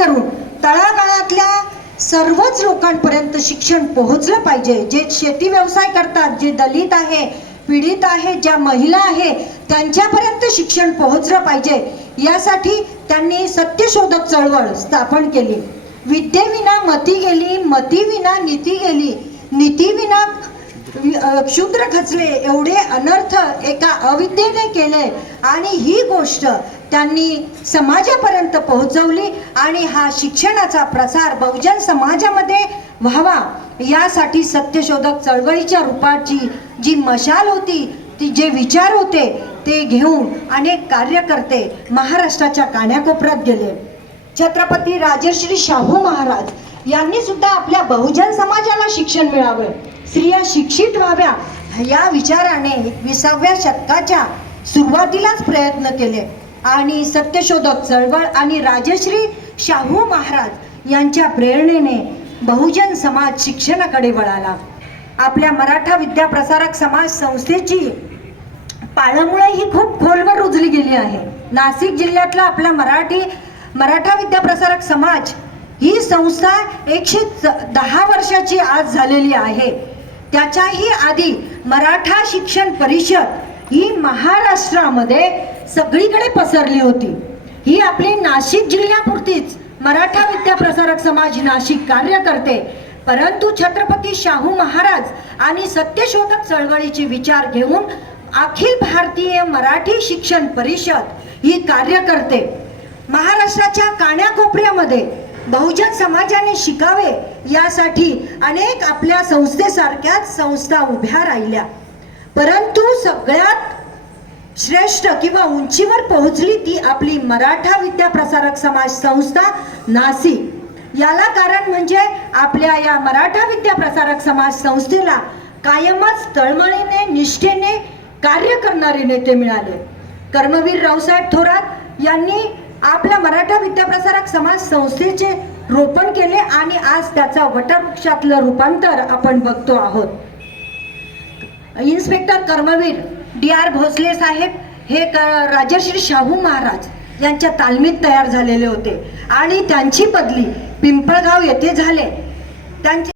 करून तळागाळातल्या सर्वच लोकांपर्यंत शिक्षण पोहोचलं पाहिजे। जे शेती व्यवसाय करतात, जे दलित आहे, पीडित आहे, ज्या महिला आहे, त्यांच्यापर्यंत शिक्षण पोहोचलं पाहिजे। यासाठी त्यांनी सत्यशोधक चळवळ स्थापन केली। विद्येविना मती गेली, मतीविना नीती गेली, नीतीविना क्षुद्र खचले, एवढे अनर्थ एका अविद्येने केले आणि ही गोष्ट त्यांनी समाजापर्यंत पोहोचवली आणि हा शिक्षणाचा प्रसार बहुजन समाजामध्ये व्हावा यासाठी सत्यशोधक चळवळीच्या रूपाची जी मशाल होती, ती जे विचार होते ते घेऊन अनेक कार्यकर्ते महाराष्ट्राच्या कानाकोपऱ्यात गेले। छत्रपती राजर्षी शाहू महाराज यांनी सुद्धा आपल्या बहुजन समाजाला शिक्षण मिळावं, स्त्रिया शिक्षित व्हाव्या या विचाराने 20व्या शतकाच्या सुरुवातीलाच प्रयत्न केले आणि सत्यशोधक चळवळ आणि राजश्री शाहू महाराज यांच्या प्रेरणेने बहुजन समाज शिक्षणाकडे वळाला। आपल्या मराठा विद्याप्रसारक समाज संस्थेची पाळंमुळे ही खूप खोलवर रुजली गेली आहे। नाशिक जिल्ह्यातला आपला मराठा विद्याप्रसारक समाज ही संस्था 110 वर्षाची आज झालेली आहे। त्याच्याही आधी मराठा शिक्षण परिषद ही महाराष्ट्रामध्ये सगळीकडे पसरली होती। ही आपली नाशिक जिल्ह्यापुरतीच मराठा विद्याप्रसारक समाज नाशिक कार्य करते, परंतु छत्रपती शाहू महाराज आणि सत्यशोधक चळवळीचे विचार घेऊन अखिल भारतीय मराठी शिक्षण परिषद ही कार्य करते। महाराष्ट्राच्या कानाकोपऱ्यामध्ये बहुजन समाजाने शिकावे यासाठी अनेक आपल्या संस्थेसारख्याच संस्था उभ्या राहिल्या, परंतु सगळ्यात श्रेष्ठ किंवा उंचीवर पोहोचली ती आपली मराठा विद्याप्रसारक समाज संस्था नाशिक। याला कारण म्हणजे आपल्या या मराठा विद्याप्रसारक समाज संस्थेला कायमच तळमळीने निष्ठेने कार्य करणारे नेते मिळाले। कर्मवीर रावसाहेब थोरात यांनी आपल्या मराठा विद्याप्रसारक समाज संस्थेचे रोपण केले आणि आज त्याचा वटवृक्षातलं रूपांतर आपण बघतो आहोत। इन्स्पेक्टर कर्मवीर DR भोसले साहेब हे राजर्षी शाहू महाराज यांच्या तालमीत तयार झालेले होते आणि त्यांची बदली पिंपळगाव येथे झाले। त्यांची